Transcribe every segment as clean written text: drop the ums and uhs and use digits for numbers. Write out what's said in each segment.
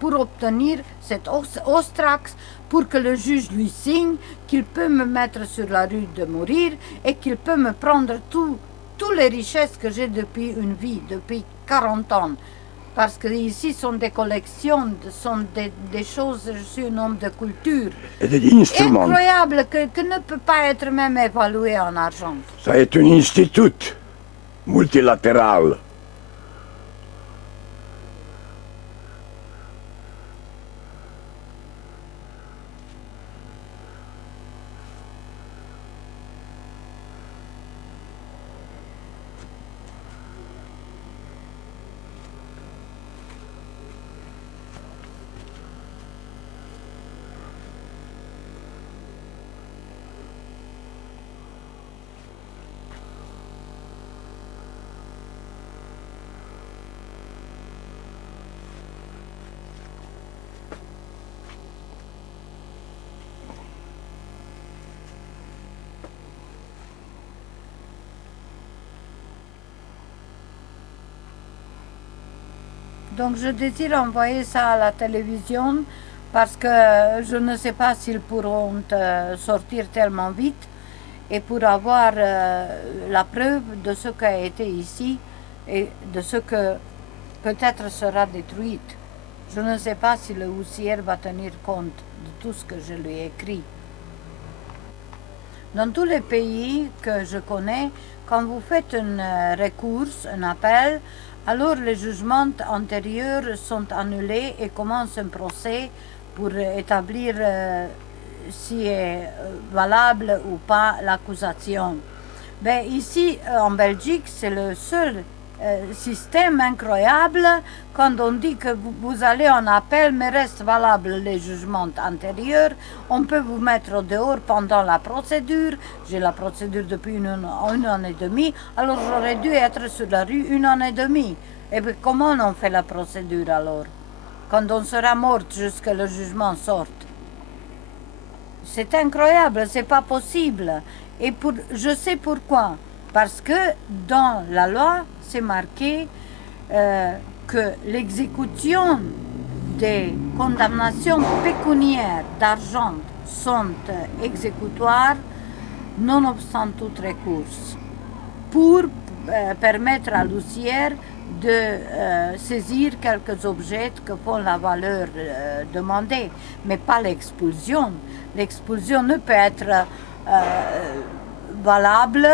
pour obtenir cet ostrax, pour que le juge lui signe qu'il peut me mettre sur la rue de mourir et qu'il peut me prendre toutes les richesses que j'ai depuis une vie, depuis 40 ans. Parce que ici sont des collections, sont des choses, je suis un homme de culture. Et des instruments. Incroyable, que ne peut pas être même évalué en argent. Ça est un institut multilatéral. Donc je désire envoyer ça à la télévision parce que je ne sais pas s'ils pourront sortir tellement vite et pour avoir la preuve de ce qui a été ici et de ce que peut-être sera détruit. Je ne sais pas si le Houssière va tenir compte de tout ce que je lui ai écrit. Dans tous les pays que je connais, quand vous faites un recours, un appel, alors les jugements antérieurs sont annulés et commence un procès pour établir si est valable ou pas l'accusation. Ben, ici, en Belgique, c'est le seul système incroyable quand on dit que vous allez en appel mais reste valable les jugements antérieurs, on peut vous mettre dehors pendant la procédure. J'ai la procédure depuis une an et demie, alors j'aurais dû être sur la rue 1 an et demi. Et puis comment on fait la procédure alors quand on sera morte jusqu'à le jugement sorte? C'est incroyable, c'est pas possible. Et je sais pourquoi. Parce que dans la loi, c'est marqué que l'exécution des condamnations pécuniaires d'argent sont exécutoires nonobstant toute recours pour permettre à l'huissière de saisir quelques objets que font la valeur demandée, mais pas l'expulsion. L'expulsion ne peut être valable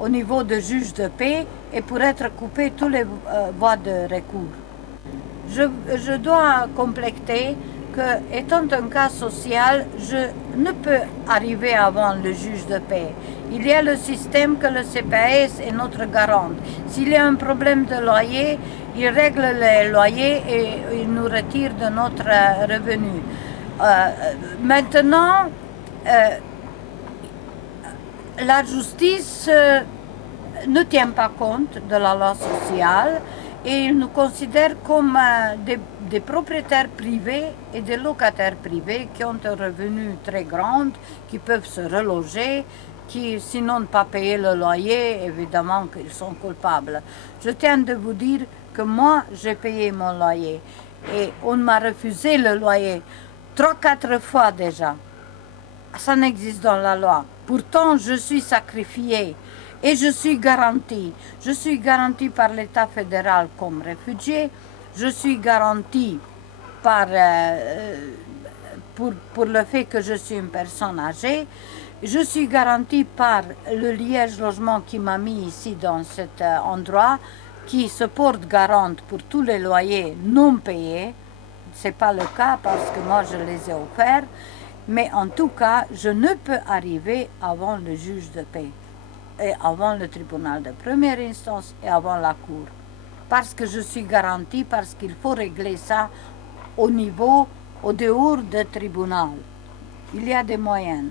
au niveau de juge de paix et pour être coupé toutes les voies de recours. Je dois compléter que, étant un cas social, je ne peux arriver avant le juge de paix. Il y a le système que le CPS est notre garante. S'il y a un problème de loyer, il règle les loyers et il nous retire de notre revenu. Maintenant, la justice ne tient pas compte de la loi sociale et il nous considère comme des propriétaires privés et des locataires privés qui ont un revenu très grand, qui peuvent se reloger, qui sinon ne pas payer le loyer, évidemment qu'ils sont coupables. Je tiens de vous dire que moi j'ai payé mon loyer et on m'a refusé le loyer 3-4 fois déjà. Ça n'existe dans la loi. Pourtant, je suis sacrifiée et je suis garantie. Je suis garantie par l'État fédéral comme réfugié. Je suis garantie pour le fait que je suis une personne âgée. Je suis garantie par le Liège Logement qui m'a mis ici dans cet endroit, qui se porte garante pour tous les loyers non payés. Ce n'est pas le cas parce que moi je les ai offerts. Mais en tout cas, je ne peux arriver avant le juge de paix, et avant le tribunal de première instance et avant la cour. Parce que je suis garantie, parce qu'il faut régler ça au dehors du tribunal. Il y a des moyens.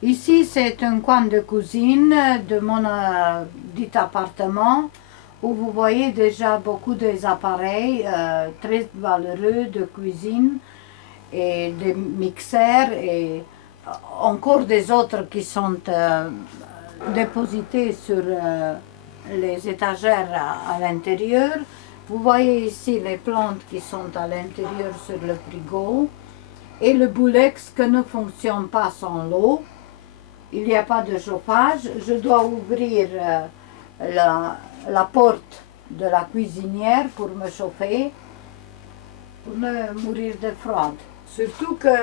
Ici, c'est un coin de cuisine de mon dit appartement où vous voyez déjà beaucoup des appareils très valeureux de cuisine et des mixeurs et encore des autres qui sont déposités sur les étagères à l'intérieur. Vous voyez ici les plantes qui sont à l'intérieur sur le frigo et le boulex que ne fonctionne pas sans l'eau. Il n'y a pas de chauffage. Je dois ouvrir la porte de la cuisinière pour me chauffer, pour ne mourir de froid. Surtout que,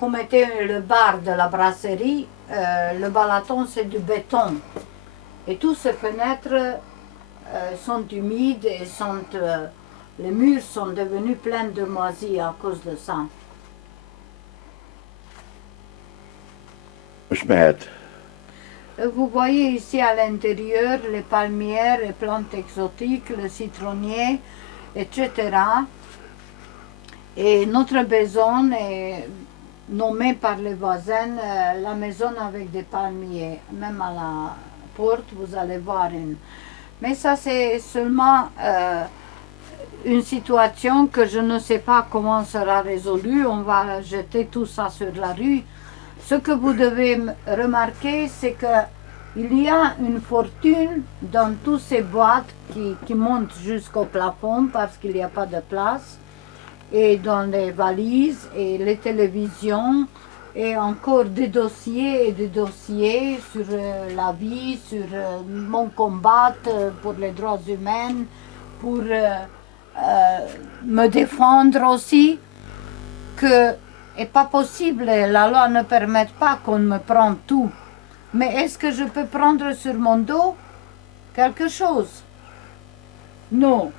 comme était le bar de la brasserie, le balaton c'est du béton. Et toutes ces fenêtres sont humides et les murs sont devenus pleins de moisis à cause de ça. Vous voyez ici à l'intérieur les palmières, les plantes exotiques, le citronnier, etc. Et notre maison est nommée par les voisins la maison avec des palmiers. Même à la porte, vous allez voir une. Mais ça, c'est seulement une situation que je ne sais pas comment sera résolue. On va jeter tout ça sur la rue. Ce que vous devez remarquer, c'est qu'il y a une fortune dans toutes ces boîtes qui montent jusqu'au plafond parce qu'il n'y a pas de place, et dans les valises et les télévisions, et encore des dossiers et des dossiers sur la vie, sur mon combat pour les droits humains, pour me défendre aussi, que n'est pas possible, la loi ne permet pas qu'on me prenne tout. Mais est-ce que je peux prendre sur mon dos quelque chose? Non.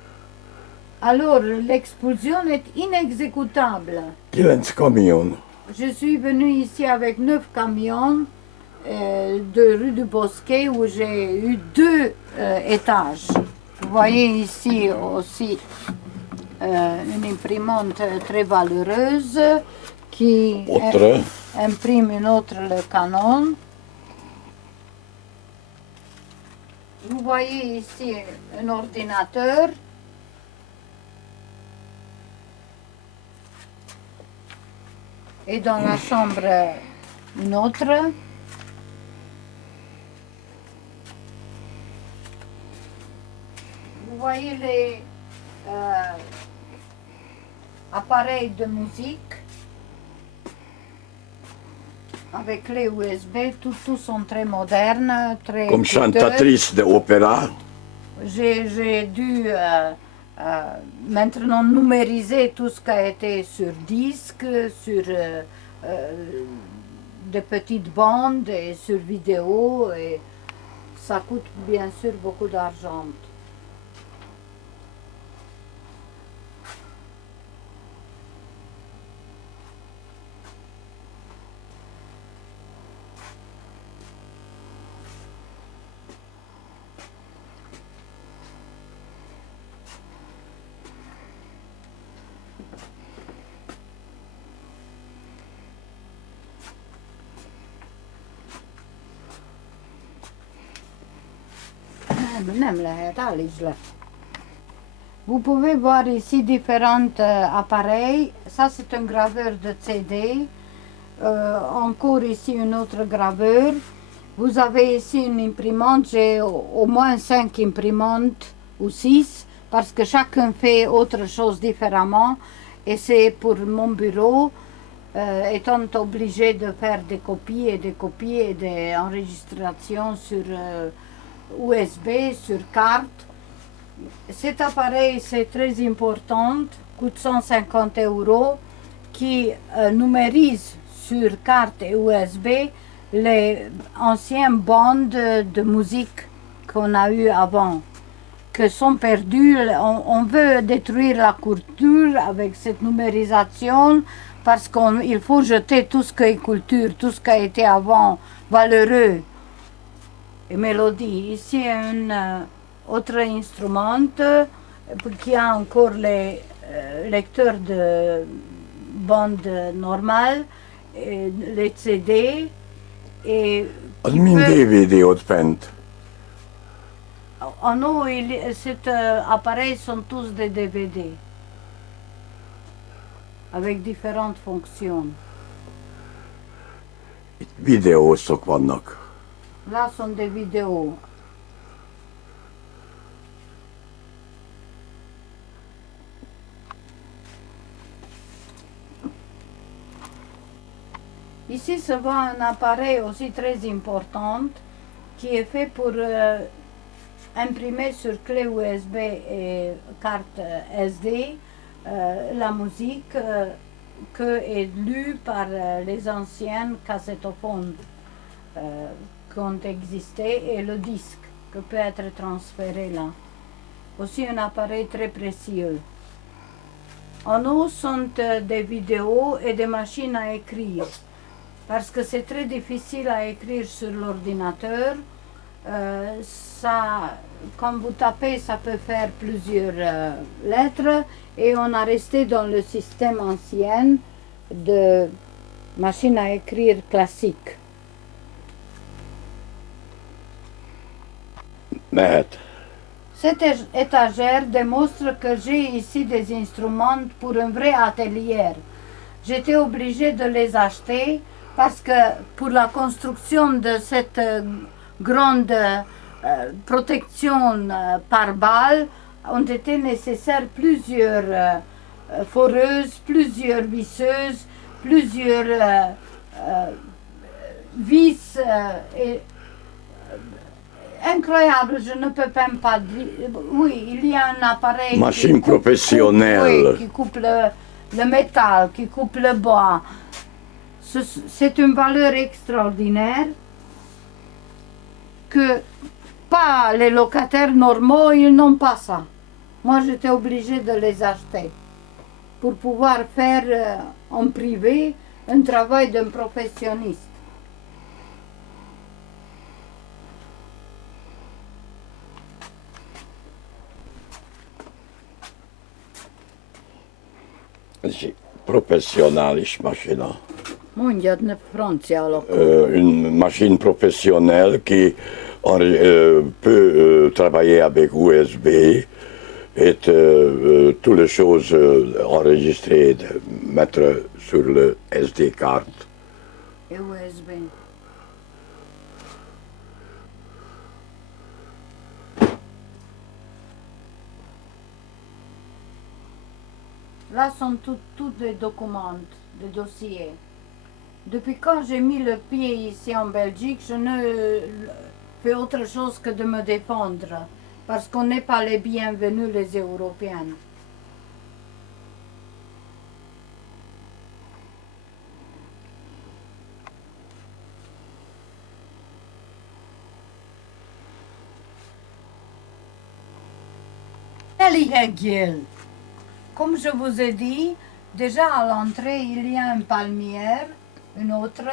Alors l'expulsion est inexécutable. Je suis venue ici avec 9 camions de rue du Bosquet où j'ai eu 2 étages. Vous voyez ici aussi une imprimante très valeureuse qui imprime une autre le canon. Vous voyez ici un ordinateur. Et dans la chambre, une autre. Vous voyez les appareils de musique avec clé USB, tous sont très modernes, très Comme chantatrice d'opéra. J'ai dû maintenant numériser tout ce qui a été sur disque, sur des petites bandes et sur vidéo, et ça coûte bien sûr beaucoup d'argent. Vous pouvez voir ici différents appareils. Ça, c'est un graveur de CD. Encore ici, une autre graveur. Vous avez ici une imprimante. J'ai au moins 5 imprimantes ou 6 parce que chacun fait autre chose différemment. Et c'est pour mon bureau, étant obligé de faire des copies et des enregistrations sur USB, sur carte. Cet appareil, c'est très important, coûte 150 €, qui numérise sur carte et USB les anciennes bandes de musique qu'on a eues avant, que sont perdues. On veut détruire la culture avec cette numérisation parce qu'il faut jeter tout ce qui est culture, tout ce qui a été avant valeureux. Et mélodie. Ici, un autre instrument qui a encore les lecteurs de bande normale, les CD et Az qui mind peut- DVD-ot fent. en haut, cet appareil sont tous des DVD avec différentes fonctions. Itt videószok vannak. Là sont des vidéos. Ici se voit un appareil aussi très important qui est fait pour imprimer sur clé USB et carte SD la musique que est lue par les anciennes cassettophones qui ont existé et le disque que peut être transféré là. Aussi un appareil très précieux. En haut sont des vidéos et des machines à écrire. Parce que c'est très difficile à écrire sur l'ordinateur. Quand vous tapez, ça peut faire plusieurs lettres et on a resté dans le système ancien de machine à écrire classique. Mehet. Cette étagère démontre que j'ai ici des instruments pour un vrai atelier. J'étais obligée de les acheter parce que pour la construction de cette grande protection par balle, ont été nécessaires plusieurs foreuses, plusieurs visseuses, plusieurs vis. Incroyable, je ne peux même pas dire. Oui, il y a un appareil Machine professionnelle. oui, qui coupe le métal, qui coupe le bois. C'est une valeur extraordinaire que pas les locataires normaux, ils n'ont pas ça. Moi, j'étais obligée de les acheter pour pouvoir faire en privé un travail d'un professionniste. Și profesionalis mașina. Mondjad, ne francia alatt. Une machine professionnelle qui peut travailler avec USB et toutes les choses enregistrées, mettre sur le SD card. Et USB. Là sont tous des documents, des dossiers. Depuis quand j'ai mis le pied ici en Belgique, je ne fais autre chose que de me défendre, parce qu'on n'est pas les bienvenus, les Européens. Comme je vous ai dit, déjà à l'entrée, il y a un palmier, une autre.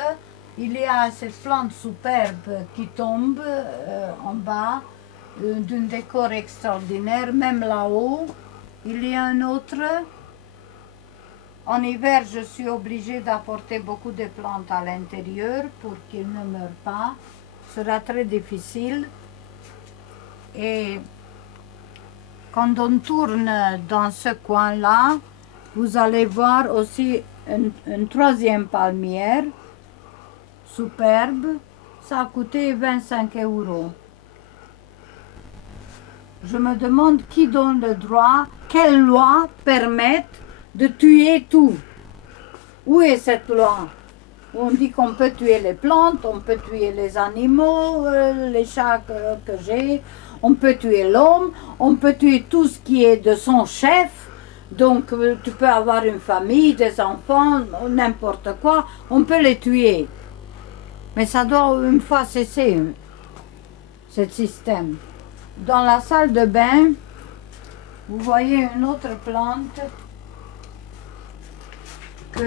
Il y a cette plante superbe qui tombe en bas, d'un décor extraordinaire. Même là-haut, il y a un autre. En hiver, je suis obligée d'apporter beaucoup de plantes à l'intérieur pour qu'ils ne meurent pas. Ce sera très difficile. Et quand on tourne dans ce coin-là, vous allez voir aussi un troisième palmier, superbe. Ça a coûté 25 €. Je me demande qui donne le droit, quelle loi permet de tuer tout. Où est cette loi? On dit qu'on peut tuer les plantes, on peut tuer les animaux, les chats que j'ai, on peut tuer l'homme, on peut tuer tout ce qui est de son chef. Donc tu peux avoir une famille, des enfants, n'importe quoi, on peut les tuer. Mais ça doit une fois cesser, ce système. Dans la salle de bain, vous voyez une autre plante qui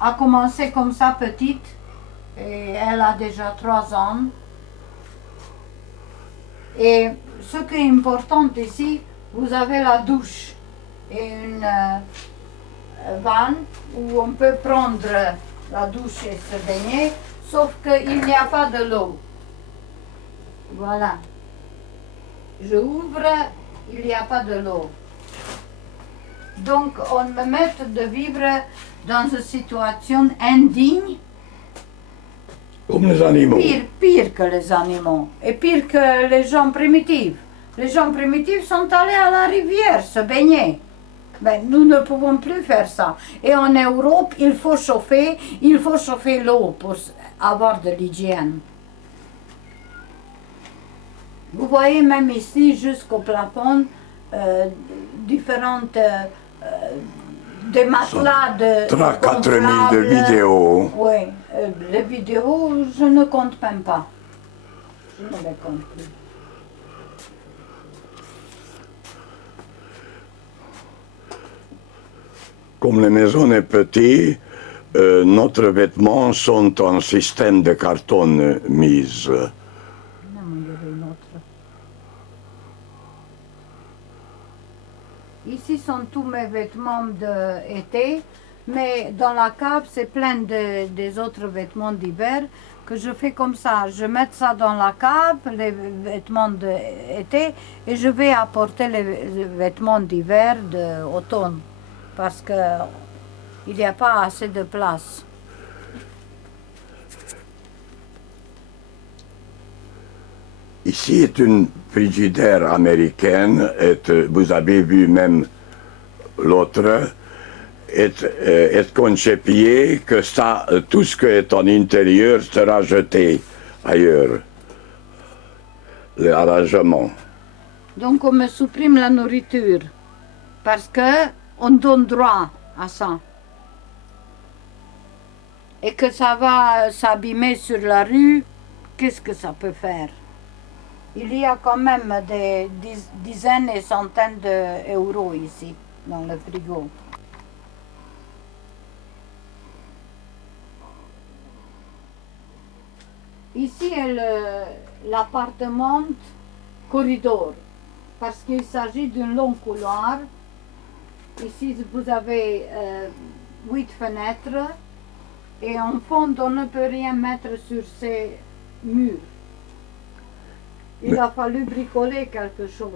a commencé comme ça petite et elle a déjà 3 ans. Et ce qui est important ici, vous avez la douche et une vanne où on peut prendre la douche et se baigner. sauf qu'il n'y a pas de l'eau. Voilà. Je ouvre, il n'y a pas de l'eau. Donc on me met de vivre dans une situation indigne. Comme les animaux. Pire que les animaux et pire que les gens primitifs. Les gens primitifs sont allés à la rivière se baigner. Mais nous ne pouvons plus faire ça. Et en Europe, il faut chauffer l'eau pour avoir de l'hygiène. Vous voyez même ici, jusqu'au plafond, différentes des matelas de 4000 de vidéos. Oui, les vidéos, je ne compte même pas. Je ne les compte plus. Comme la maison est petite, notre vêtements sont en système de carton mise. Non, mais il y avait une autre. Ici sont tous mes vêtements d'été, mais dans la cave, c'est plein des autres vêtements d'hiver que je fais comme ça. Je mets ça dans la cave, les vêtements d'été, et je vais apporter les vêtements d'hiver, d'automne, parce qu'il n'y a pas assez de place. Ici est une frigidaire américaine, et vous avez vu même l'autre, est conçue que ça, tout ce qui est en intérieur sera jeté ailleurs. L'arrangement. Donc on me supprime la nourriture, parce qu'on donne droit à ça. Et que ça va s'abîmer sur la rue, qu'est-ce que ça peut faire? Il y a quand même des dizaines et centaines d'euros ici, dans le frigo. Ici est l'appartement corridor, parce qu'il s'agit d'un long couloir. Ici, vous avez 8 fenêtres, et en fond, on ne peut rien mettre sur ces murs. Il a fallu bricoler quelque chose.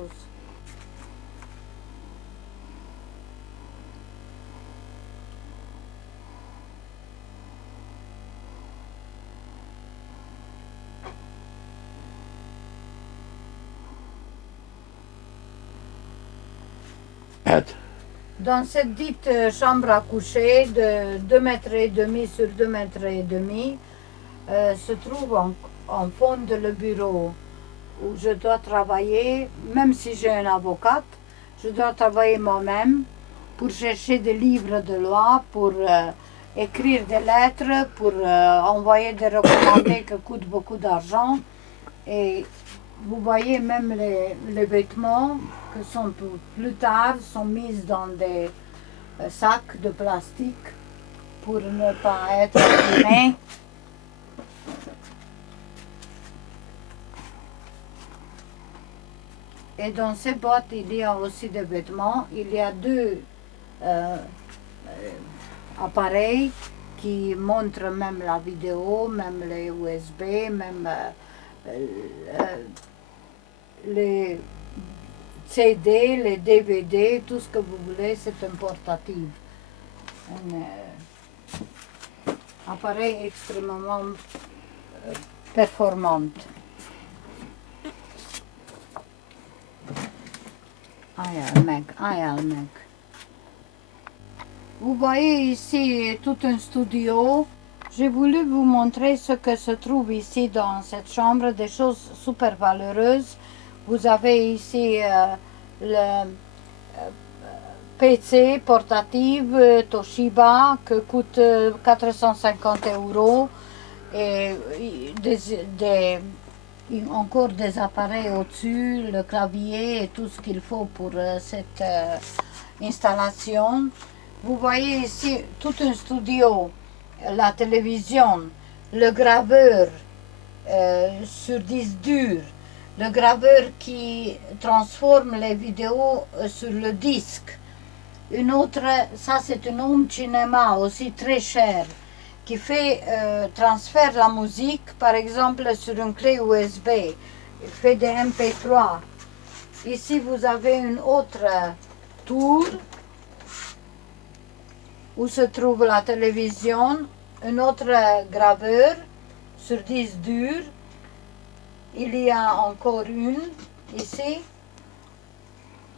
Dans cette dite chambre à coucher de 2 mètres et demi sur 2 mètres et demi se trouve en fond le bureau où je dois travailler, même si j'ai un avocat, je dois travailler moi-même pour chercher des livres de loi, pour écrire des lettres, pour envoyer des recommandés qui coûtent beaucoup d'argent. Et vous voyez même les vêtements que sont plus tard sont mis dans des sacs de plastique pour ne pas être abîmés. Et dans ces boîtes, il y a aussi des vêtements. Il y a 2 appareils qui montrent même la vidéo, même les USB, même les CD, les DVD, tout ce que vous voulez, c'est un portatif. Un appareil extrêmement performant. iMac. Vous voyez ici tout un studio. J'ai voulu vous montrer ce que se trouve ici dans cette chambre, des choses super valeureuses. Vous avez ici le PC portatif Toshiba qui coûte 450 €, et encore des appareils au-dessus, le clavier et tout ce qu'il faut pour cette installation. Vous voyez ici tout un studio, la télévision, le graveur sur disque dur, le graveur qui transforme les vidéos sur le disque. Une autre, ça c'est un home cinéma aussi très cher, qui fait transfère la musique, par exemple sur une clé USB, il fait des MP3. Ici, vous avez une autre tour où se trouve la télévision, un autre graveur sur disque dur. Il y a encore une ici.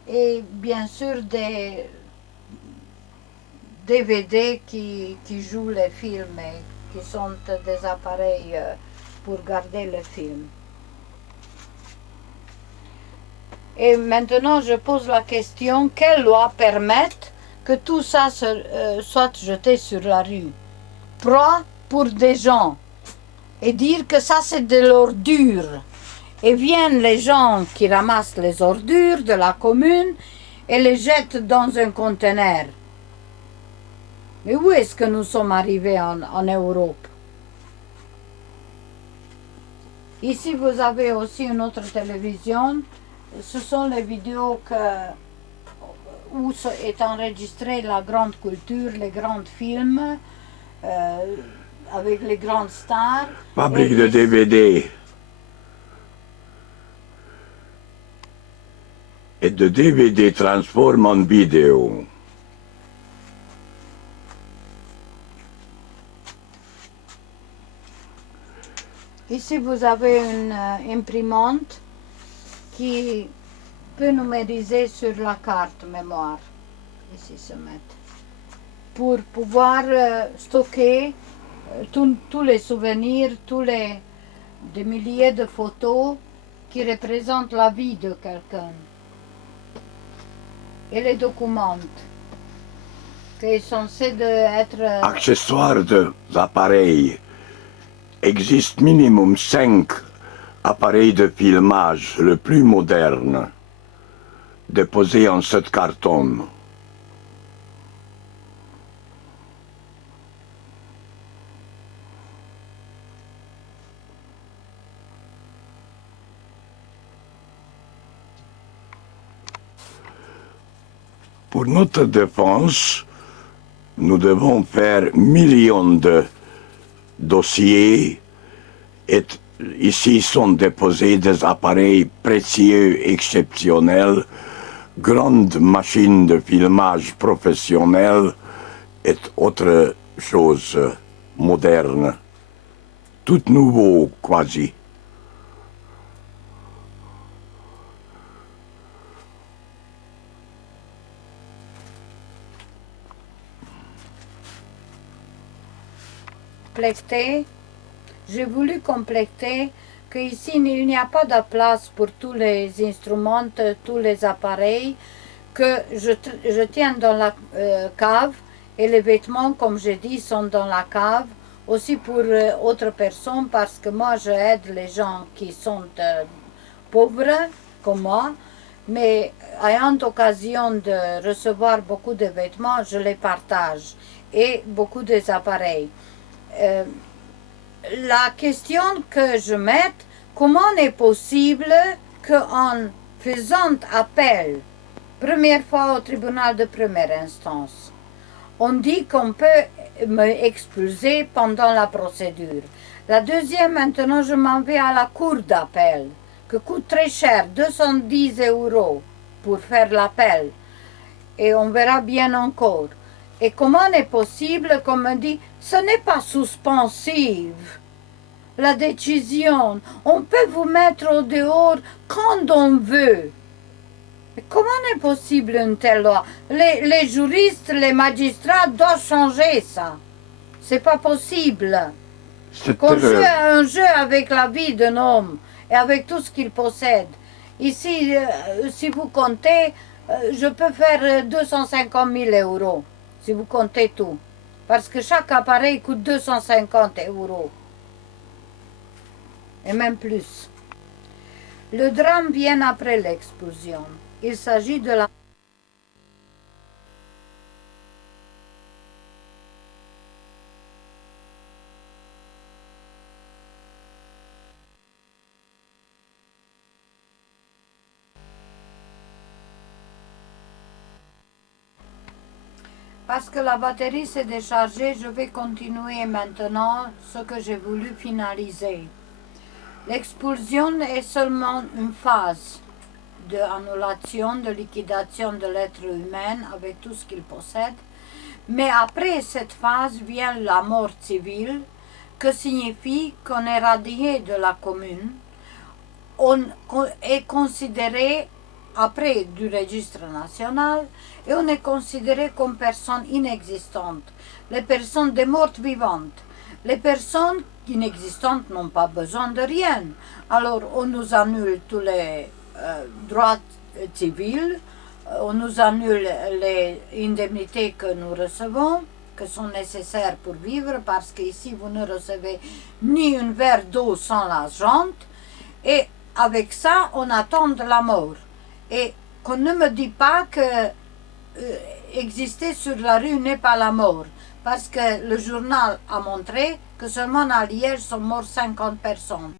Et bien sûr des DVD qui jouent les films et qui sont des appareils pour garder le film. Et maintenant, je pose la question, quelle loi permettent que tout ça soit jeté sur la rue? Pour des gens. Et dire que ça, c'est de l'ordure. Et viennent les gens qui ramassent les ordures de la commune et les jettent dans un conteneur. Mais où est-ce que nous sommes arrivés en Europe? Ici, vous avez aussi une autre télévision. Ce sont les vidéos où est enregistrée la grande culture, les grands films, avec les grandes stars. Fabrique de DVD. Et de DVD transforme en vidéo. Ici, vous avez une imprimante qui peut numériser sur la carte mémoire. Ici se met. Pour pouvoir stocker tous les souvenirs, des milliers de photos qui représentent la vie de quelqu'un. Et les documents qui sont censés être... Accessoires d'appareils. Existe minimum 5 appareils de filmage le plus moderne, déposés en ce carton. Pour notre défense, nous devons faire millions de dossiers et ici sont déposés des appareils précieux exceptionnels, grandes machines de filmage professionnelles et autres choses modernes, tout nouveau quasi. J'ai voulu compléter qu'ici il n'y a pas de place pour tous les instruments, tous les appareils, que je tiens dans la cave et les vêtements, comme je dis, sont dans la cave, aussi pour autres personnes, parce que moi je aide les gens qui sont pauvres comme moi, mais ayant occasion de recevoir beaucoup de vêtements, je les partage et beaucoup des appareils. La question que je mets, comment est possible qu'en faisant appel, première fois au tribunal de première instance, on dit qu'on peut me expulser pendant la procédure. La deuxième, maintenant, je m'en vais à la cour d'appel, qui coûte très cher, 210 € pour faire l'appel. Et on verra bien encore. Et comment est possible qu'on me dit, ce n'est pas suspensif, la décision, on peut vous mettre au dehors quand on veut. Mais comment est possible une telle loi? Les juristes, les magistrats doivent changer ça. C'est pas possible. Qu'on joue un jeu avec la vie d'un homme et avec tout ce qu'il possède. Ici, si vous comptez, je peux faire 250 000 €, si vous comptez tout. Parce que chaque appareil coûte 250 €. Et même plus. Le drame vient après l'explosion. Il s'agit de la... Parce que la batterie s'est déchargée, je vais continuer maintenant ce que j'ai voulu finaliser. L'expulsion est seulement une phase d'annulation, de liquidation de l'être humain avec tout ce qu'il possède. Mais après cette phase vient la mort civile, que signifie qu'on est radié de la commune. On est considéré après du registre national et on est considéré comme personne inexistante. Les personnes des mortes vivantes. Les personnes inexistantes n'ont pas besoin de rien. Alors on nous annule tous les droits civils, on nous annule les indemnités que nous recevons, que sont nécessaires pour vivre, parce qu'ici vous ne recevez ni un verre d'eau sans la jante, et avec ça on attend de la mort. Et qu'on ne me dit pas que exister sur la rue n'est pas la mort, parce que le journal a montré que seulement à Liège sont morts 50 personnes.